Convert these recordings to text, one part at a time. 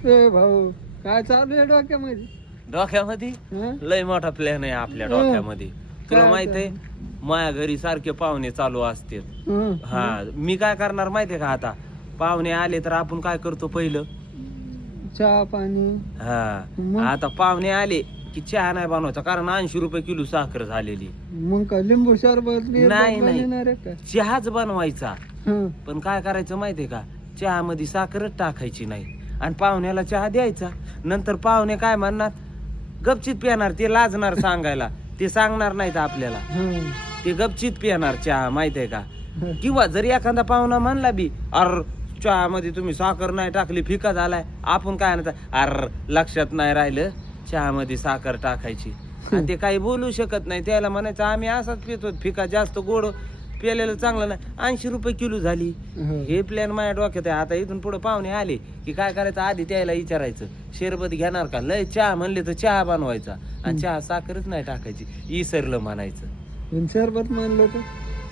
ए भाऊ, काय चालू आहे डोक्यामध्ये? डोक्यामध्ये हं? लय मोठा प्लॅन आहे आपल्या डोक्यामध्ये. तुला काय माहित आहे माझ्या घरी सारखे पाहुणे चालू असते. हं, हा मी काय करणार माहितीये का, आता पाहुणे आले तर आपण काय करतो पहिलं, चहा पाणी. हा मग? आता पाहुणे आले की चहा नाही बनवायचा, कारण 80 रुपये किलो साखर झालेली. मग का लिंबू सरबत नाही, नाही. बनवणार आहे का? चहाच बनवायचा, हं, पण काय करायचं माहितीये का, चहामध्ये साखरच टाकायची नाही आणि पाहुण्याला चहा द्यायचा. नंतर पाहुणे काय म्हणणार, गपचित पिणार, ते लाजणार सांगायला, ते सांगणार नाहीत आपल्याला, हं, ते गपचित पिणार चहा, माहितीये का. हं. किंवा जरी एखादा पाहुणा म्हणला बी, अर चहा मध्ये तुम्ही साखर नाही टाकली, फिका झालाय, आपण काय म्हणता, अर लक्षात नाही राहिलं चहा मध्ये साखर टाकायची. आणि ते काही बोलू शकत नाही, त्याला म्हणायचं आम्ही असाच पितो, फिका जास्त गोड प्यायलेलं चांगलं नाही. 80 रुपये किलो झाली. हं. हे प्लॅन माझ्या डोक्यात आहे. आता इथून पुढे पाहुणे आले की काय करायचं, आधी त्याला विचारायचं शरबत घेणार का, लय चहा म्हणले तर चहा बनवायचा आणि चहा साखरच नाही टाकायची, इसरलं म्हणायचं. पण सरबत म्हणलं तर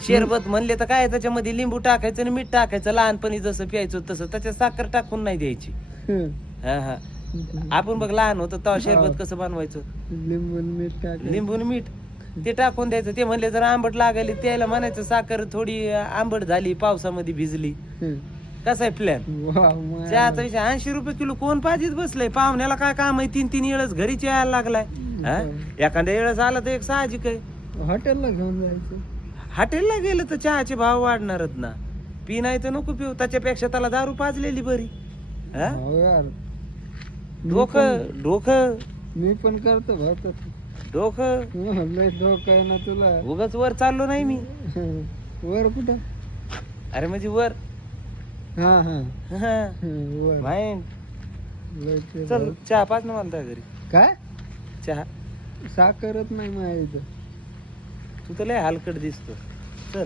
शरबत म्हणले तर काय, त्याच्यामध्ये लिंबू टाकायचं आणि मीठ टाकायचं, लहानपणी जसं प्यायचं तसं, त्याच्यात साखर टाकून नाही द्यायची. हं. हा हा आपण बघ लहान होतो तेव्हा शरबत कसं बनवायचं, लिंबू आणि मीठ टाकायचं. लिंबू आणि मीठ ते टाकून द्यायचं. ते म्हणले जर आंबट लागायली, त्याला म्हणायचं साखर थोडी आंबट झाली, पावसामध्ये भिजली. हं. कसा आहे प्लॅन वा, माय. चहाचा विषय. 80 रुपये किलो कोण पाहिजेच बसलंय, पाहुण्याला काय काम आहे, 3-3 वेळेस घरीच यायला लागलाय. हा? एखाद्या वेळेस आला तर एक साहजिक आहे. हॉटेलला घेऊन जायचं. हॉटेलला गेलं तर चहाचे भाव वाढणारच ना, पी नाही तर नको पिऊ, त्याच्यापेक्षा त्याला दारू पाजलेली बरी. हा? हो यार, डोकं मी पण करतो भाऊ तसं. डोकं हं, लय डोकं आहे ना तुला. उगाच वर चाललो नाही मी. हं. वर कुठं? अरे म्हणजे वर हा हा हं, वर. माइंड. लय ते चल भाऊ. चहा पाच ना मला त्या घरी. काय चहा साखरच नाही माझ्या इथं. तू तर लय हलकट दिसतो. चल